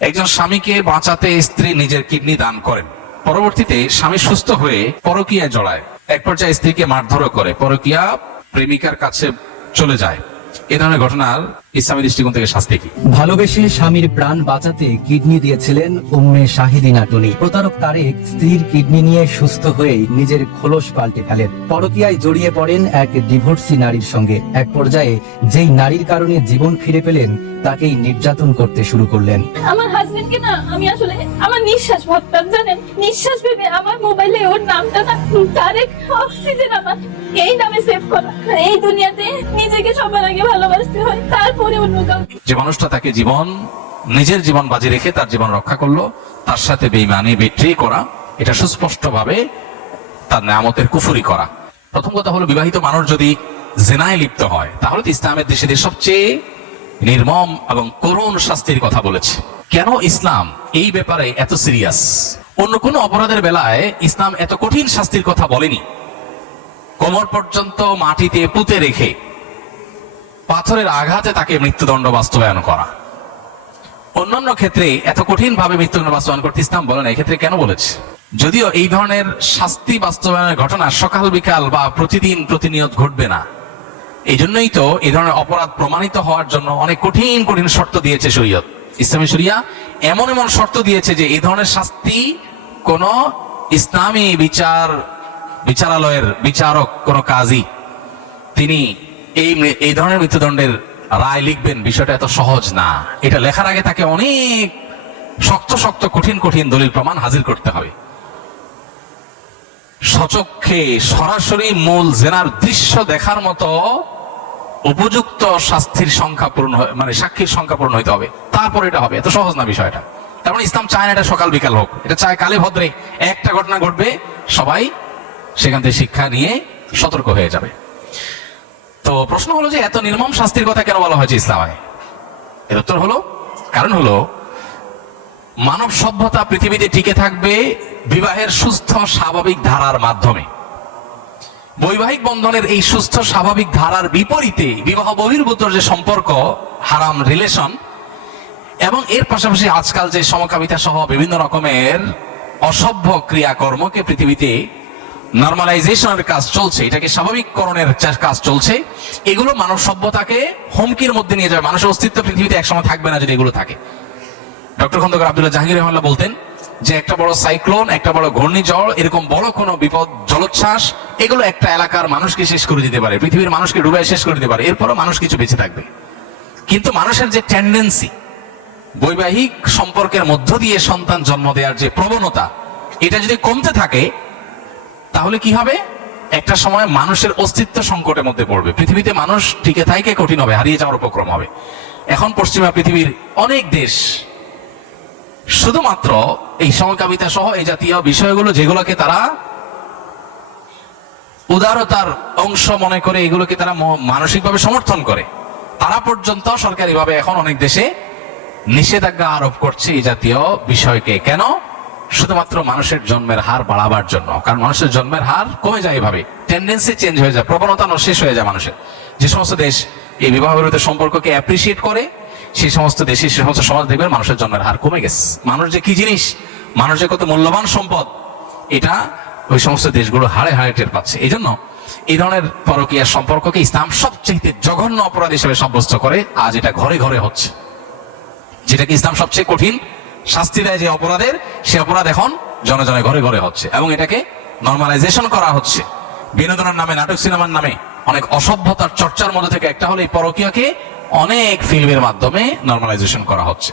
একজন স্বামীকে বাঁচাতে স্ত্রী নিজের কিডনি দান করেন। পরবর্তীতে স্বামী সুস্থ হয়ে পরকিয়া জড়ায়। এক পর্যায়ে স্ত্রীকে মারধরও করে। পরকিয়া প্রেমিকার কাছে চলে যায়। এ ধরনের ঘটনার ইসলামী দৃষ্টিকোণ থেকে শাস্তি কি? ভালোবেসে স্বামীর প্রাণ বাঁচাতে কিডনি দিয়েছিলেন উম্মে শাহিদিনা টুনি। প্রতারক তারেক স্ত্রীর কিডনি নিয়ে সুস্থ হয়েই নিজের খোলস পাল্টে ফেলেন। পরকীয়ায় জড়িয়ে পড়েন এক ডিভোর্সি নারীর সঙ্গে। এক পর্যায়ে যেই নারীর কারণে জীবন ফিরে পেলেন তাকেই নির্যাতন করতে শুরু করলেন। আমার হাজবেন্ডকে না আমি আসলে আমার নিঃশ্বাস ভাবতাম জানেন? নিঃশ্বাস ভেবে আমার মোবাইলে ওর নামটা না তারেক অক্সিজেন আমার। এই নামে সেভ করা। এই দুনিয়াতে নিজেকে সবার আগে ভালোবাসতে হয় তারপরে যে মানুষটা তাকে জীবন, নিজের জীবন বাজি রেখে তার জীবন রক্ষা করল, তার সাথে বেইমানি বেট্রি করা, এটা সুস্পষ্টভাবে তার নামতের কুফুরি করা। প্রথম কথা হলো, বিবাহিত মানুষ যদি জেনায় লিপ্ত হয়, তাহলে তো ইসলামের দেশে সবচেয়ে নির্মম এবং করুণ শাস্তির কথা বলেছে। কেন ইসলাম এই ব্যাপারে এত সিরিয়াস? অন্য কোনো অপরাধের বেলায় ইসলাম এত কঠিন শাস্তির কথা বলেনি। কোমর পর্যন্ত মাটিতে পুঁতে রেখে পাথরের আঘাতে তাকে মৃত্যুদণ্ড বাস্তবায়ন করা। অন্যান্য ক্ষেত্রে এত কঠিন ভাবে মৃত্যুদণ্ড বাস্তবায়ন করতে ইসলাম বলে না, এক্ষেত্রে কেন বলেছে? যদিও এই ধরনের শাস্তি বাস্তবায়নের ঘটনা সকাল বিকাল বা প্রতিদিন প্রতিনিয়ত ঘটবে না এই জন্যই তো এই ধরনের অপরাধ প্রমাণিত হওয়ার জন্য অনেক কঠিন কঠিন শর্ত দিয়েছে শরীয়ত। ইসলামী শরিয়া এমন এমন শর্ত দিয়েছে যে এই ধরনের শাস্তি কোন ইসলামী বিচার, বিচারালয়ের বিচারক কোন কাজী, তিনি এই এই ধরনের মৃত্যুদণ্ডের রায় লিখবেন বিষয়টা এত সহজ না। এটা লেখার আগে তাকে অনেক শক্ত শক্ত, কঠিন কঠিন দলিল প্রমাণ হাজির করতে হবে। সচক্ষে সরাসরি মূল জেনার দৃশ্য দেখার মতো উপযুক্ত শাস্তির সংখ্যা পূরণ মানে সাক্ষীর সংখ্যা পূরণ হইতে হবে। তারপর এটা হবে। এত সহজ না বিষয়টা। তার মানে ইসলাম চায় না এটা সকাল বিকাল হোক। এটা চায় কালে ভদ্রে একটা ঘটনা ঘটবে, সবাই সেখান থেকে শিক্ষা নিয়ে সতর্ক হয়ে যাবে। তো প্রশ্ন হলো যে এত নির্মম শাস্তির কথা কেন বলা হয়েছে ইসলামে? এর উত্তর হলো, কারণ হলো, মানব সভ্যতা পৃথিবীতে টিকে থাকবে বিবাহের সুস্থ স্বাভাবিক ধারার মাধ্যমে। বৈবাহিক বন্ধনের এই সুস্থ স্বাভাবিক ধারার বিপরীতে বিবাহ বহির্ভূত যে সম্পর্ক, হারাম রিলেশন, এবং এর পাশাপাশি আজকাল যে সমকামিতা সহ বিভিন্ন রকমের অসভ্য ক্রিয়াকর্মকে পৃথিবীতে নর্মালাইজেশনের কাজ চলছে, এটাকে স্বাভাবিককরণের কাজ চলছে, এগুলো মানব সভ্যতাকে হুমকির মধ্যে নিয়ে যাবে। মানুষের অস্তিত্ব পৃথিবীতে একসময় থাকবে না যদি এগুলো থাকে। ডক্টর খন্দকার আব্দুল্লাহ জাহাঙ্গীর রহমাল্লাহ বলতেন যে, একটা বড় সাইক্লোন, একটা বড় ঘূর্ণিঝড়, এরকম বড় কোনো বিপদ, জলোচ্ছ্বাস, এগুলো একটা এলাকার মানুষকে শেষ করে দিতে পারে, পৃথিবীর মানুষকে ডুবে শেষ করে দিতে পারে, এরপরও মানুষ কিছু বেঁচে থাকবে। কিন্তু মানুষের যে টেন্ডেন্সি বৈবাহিক সম্পর্কের মধ্য দিয়ে সন্তান জন্ম দেওয়ার যে প্রবণতা, এটা যদি কমতে থাকে তাহলে কি হবে? একটা সময় মানুষের অস্তিত্ব সংকটের মধ্যে পড়বে। পৃথিবীতে মানুষ টিকে থাকে কঠিন হবে, হারিয়ে যাওয়ার উপক্রম হবে। এখন পশ্চিমা পৃথিবীর অনেক দেশ শুধুমাত্র এই সমকামিতা সহ এই জাতীয় বিষয়গুলো যেগুলোকে তারা উদারতার অংশ মনে করে, এগুলোকে তারা মানসিকভাবে সমর্থন করে। তারা পর্যন্ত সরকারিভাবে এখন অনেক দেশে নিষেধাজ্ঞা আরোপ করছে এই জাতীয় বিষয়কে। কেন? শুধুমাত্র মানুষের জন্মের হার বাড়াবার জন্য। কারণ মানুষের জন্মের হার কমে যায় এভাবে। টেন্ডেন্সি চেঞ্জ হয়ে যায়, প্রবণতা শেষ হয়ে যায় মানুষের। যে সমস্ত দেশ এই বিবাহ বিরোধী সম্পর্ককে অ্যাপ্রিসিয়েট করে, সেই সমস্ত দেশে সে সমস্ত সমাজ দেখবেন মানুষের জন্মের হার কমে গেছে। মানুষ যে কি জিনিস, মানুষ যে কত মূল্যবান সম্পদ, এটা ওই সমস্ত দেশগুলো হাড়ে হাড়ে টের পাচ্ছে। এই জন্য এই ধরনের পরকীয়া সম্পর্ককে ইসলাম সবচেয়ে জঘন্য অপরাধ হিসেবে সাব্যস্ত করে, আজ এটা ঘরে ঘরে হচ্ছে। যেটাকে ইসলাম সবচেয়ে কঠিন শাস্তি দেয় যে অপরাধের, সে অপরাধ এখন জনে জনে ঘরে ঘরে হচ্ছে এবং এটাকে নর্মালাইজেশন করা হচ্ছে। বিনোদনের নামে, নাটক সিনেমার নামে অনেক অসভ্যতার চর্চার মধ্যে থেকে একটা হলো এই পরকীয়াকে অনেক ফিল্মের মাধ্যমে নর্মালাইজেশন করা হচ্ছে।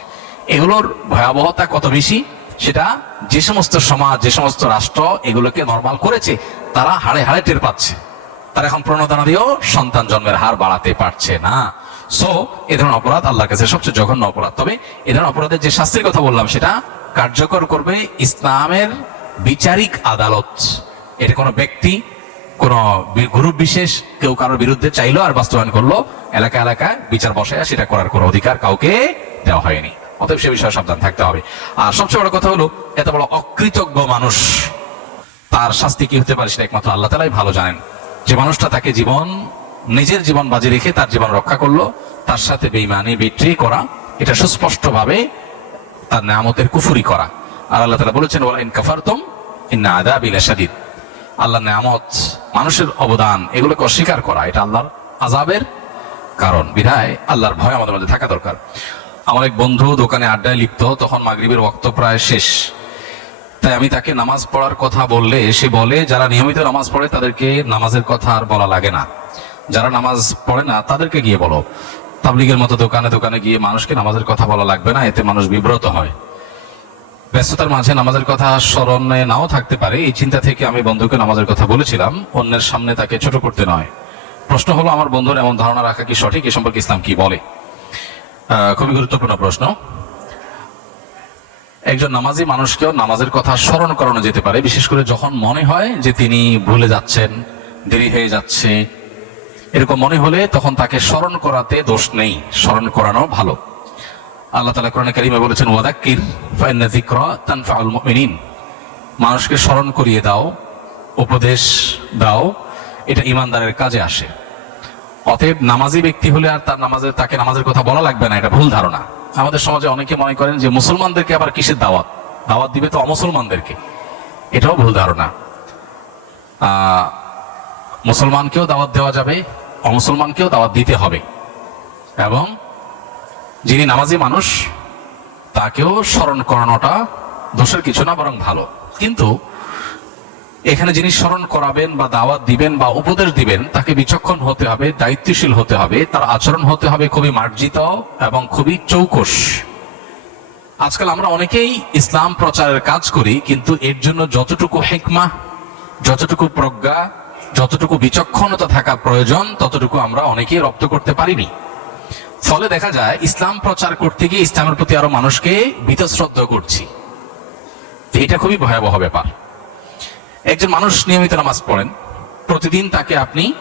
এগুলোর ভয়াবহতা কত বেশি? সেটা যে সমস্ত সমাজ, যে সমস্ত রাষ্ট্র এগুলোকে নর্মাল করেছে, তারা হাড়ে হাড়ে টের পাচ্ছে। তারা এখন প্রণোদনা দিয়েও সন্তান জন্মের হার বাড়াতে পারছে না। সো এ ধরনের অপরাধ আল্লাহর কাছে সবচেয়ে জঘন্য অপরাধ। তবে এ ধরনের অপরাধের যে শাস্তির কথা বললাম, সেটা কার্যকর করবে ইসলামের বিচারিক আদালত। এটা কোনো ব্যক্তি, কোন গ্রুপ বিশেষ কেউ কারোর বিরুদ্ধে চাইলো আর বাস্তবায়ন করল এলাকা এলাকায় বিচার বসায় সেটা করার কোনো অধিকার কাউকে দেওয়া হয়নি। অতএব সে বিষয়ে সাবধান থাকতে হবে। আর সবচেয়ে বড় কথা হলো, এত বড় অকৃতজ্ঞ মানুষ, তার শাস্তি কি হতে পারে সেটা একমাত্র আল্লাহ তালাই ভালো জানেন। যে মানুষটা তাকে জীবন নিজের জীবন বাজি রেখে তার জীবন রক্ষা করল, তার সাথে বেইমানি বিট্রি করা, এটা সুস্পষ্টভাবে তার নামতের কুফুরি করা। আর আল্লাহ তালা বলেছেন ওলা ইন কাফারতম ইন্না আদাবিল শাদিদ আল্লাহর নামত মানুষের অবদান, এগুলোকে অস্বীকার করা, এটা আল্লাহর আজাবের কারণ। বিধায় আল্লাহর ভয় আমাদের মধ্যে থাকা দরকার। আমার এক বন্ধু দোকানে আড্ডায় লিপ্ত, তখন মাগরিবের ওয়াক্ত প্রায় শেষ। তাই আমি তাকে নামাজ পড়ার কথা বললে, সে বলে, যারা নিয়মিত নামাজ পড়ে, তাদেরকে নামাজের কথা আর বলা লাগে না। যারা নামাজ পড়ে না, তাদেরকে গিয়ে বলো। তাবলিগের মতো দোকানে দোকানে গিয়ে মানুষকে নামাজের কথা বলা লাগবে না, এতে মানুষ বিব্রত হয়। ব্যস্ততার মাঝে নামাজের কথা স্মরণে নাও থাকতে পারে। এই চিন্তা থেকে আমি বন্ধুকে নামাজের কথা বলেছিলাম, অন্যের সামনে তাকে ছোট করতে নয়। প্রশ্ন হলো, আমার বন্ধুর এমন ধারণা রাখা কি সঠিক? এ সম্পর্কে ইসলাম কি বলে? খুবই গুরুত্বপূর্ণ প্রশ্ন। একজন নামাজি মানুষকেও নামাজের কথা স্মরণ করানো যেতে পারে, বিশেষ করে যখন মনে হয় যে তিনি ভুলে যাচ্ছেন, দেরি হয়ে যাচ্ছে এরকম মনে হলে তখন তাকে স্মরণ করাতে দোষ নেই, স্মরণ করানো ভালো। আল্লাহ তালা কোরআন কারিমে বলেছেন, ওয়াদাক্কির ফাইন্না যিকরা তানফাউল মুমিনিন। মানুষকে স্মরণ করিয়ে দাও, উপদেশ দাও, এটা ইমানদারের কাজে আসে। অতএব নামাজি ব্যক্তি হলে আর তার নামাজের তাকে নামাজের কথা বলা লাগবে না, এটা ভুল ধারণা। আমাদের সমাজে অনেকে মনে করেন যে মুসলমানদেরকে আবার কিসের দাওয়াত? দাওয়াত দিবে তো অমুসলমানদেরকে। এটাও ভুল ধারণা। মুসলমানকেও দাওয়াত দেওয়া যাবে অমুসলমানকেও দাওয়াত দিতে হবে। এবং যিনি নামাজি মানুষ, তাকেও স্মরণ করানোটা দোষের কিছু না, বরং ভালো। কিন্তু এখানে যিনি স্মরণ করাবেন বা দাওয়াত দিবেন বা উপদেশ দিবেন, তাকে বিচক্ষণ হতে হবে, দায়িত্বশীল হতে হবে, তার আচরণ হতে হবে খুবই মার্জিত এবং খুবই চৌকস। আজকাল আমরা অনেকেই ইসলাম প্রচারের কাজ করি, কিন্তু এর জন্য যতটুকু হেকমা, যতটুকু প্রজ্ঞা যতটুকু বিচক্ষণতা থাকা প্রয়োজন, ততটুকু আমরা অনেকেই রপ্ত করতে পারিনি। ফলে দেখা যায়, ইসলাম প্রচার করতে গিয়ে ইসলামের প্রতি আরও মানুষকে বীতশ্রদ্ধ করছি। এটা খুবই ভয়াবহ ব্যাপার। একজন মানুষ নিয়মিত নামাজ পড়েন। প্রতিদিন তাকে আপনি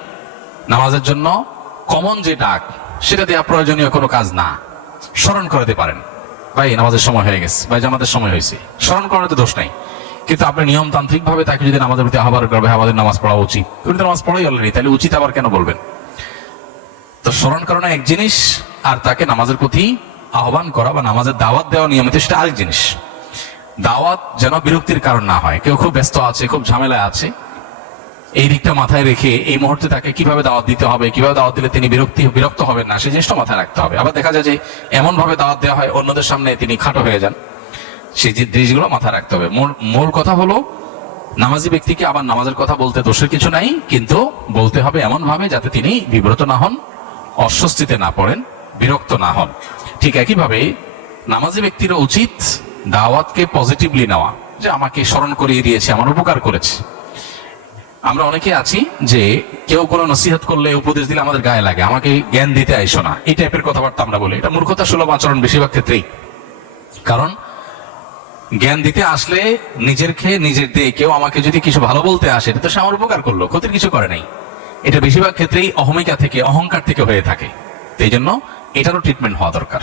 নামাজের জন্য কমন যে ডাক, সেটা দেওয়া প্রয়োজনীয় কোনো কাজ না। স্মরণ করাতে পারেন। ভাই, নামাজের সময় হয়ে গেছে। ভাই, জামাতের সময় হয়েছে। স্মরণ করাতে দোষ নাই। কিন্তু আপনি নিয়মতান্ত্রিক ভাবে তাকে যদি নামাজের প্রতি আহ্বান করবে "হ্যাঁ, আমাদের নামাজ পড়া উচিত। তুমি তো নামাজ পড়াই অলরেডি তাহলে উচিত আবার কেন বলবেন? তো স্মরণ করানো এক জিনিস আর তাকে নামাজের প্রতি আহ্বান করা বা নামাজের দাওয়াত দেওয়া নিয়মিত সেটা আরেক জিনিস। দাওয়াত যেন বিরক্তির কারণ না হয়। কেউ খুব ব্যস্ত আছে খুব ঝামেলায় আছে এই দিকটা মাথায় রেখে এই মুহূর্তে তাকে কীভাবে দাওয়াত দিতে হবে কীভাবে দাওয়াত দিলে তিনি বিরক্তি বিরক্ত হবেন না সেই জিনিসটা মাথায় রাখতে হবে। আবার দেখা যায় যে এমন ভাবে দাওয়াত দেওয়া হয় অন্যদের সামনে তিনি খাটো হয়ে যান। সেই জিনিসগুলো মাথায় রাখতে হবে। মূল- মূল কথা হলো, নামাজি ব্যক্তিকে আবার নামাজের কথা বলতে দোষের কিছু নাই, কিন্তু বলতে হবে এমন ভাবে যাতে তিনি বিব্রত না হন, অস্বস্তিতে না পড়েন, বিরক্ত না হন। ঠিক একইভাবে নামাজি ব্যক্তিরও উচিত দাওয়াতকে পজিটিভলি নেওয়া, যে আমাকে স্মরণ করিয়ে দিয়েছে, আমার উপকার করেছে। আমরা অনেকে আছি যে কেউ কোনো নসিহত করলে উপদেশ দিলে আমাদের গায়ে লাগে, আমাকে জ্ঞান দিতে আইসো না, এই টাইপের কথাবার্তা আমরা বলি। এটা মূর্খতা সুলভ আচরণ বেশিরভাগ ক্ষেত্রেই। কারণ জ্ঞান দিতে আসলে নিজের খেয়ে নিজের দিয়ে কেউ আমাকে যদি কিছু ভালো বলতে আসে, এটা তো সে আমার উপকার করল, ক্ষতির কিছু করে নাই। এটা বেশিরভাগ ক্ষেত্রেই অহমিকা থেকে, অহংকার থেকে হয়ে থাকে। এই জন্য এটারও ট্রিটমেন্ট হওয়া দরকার।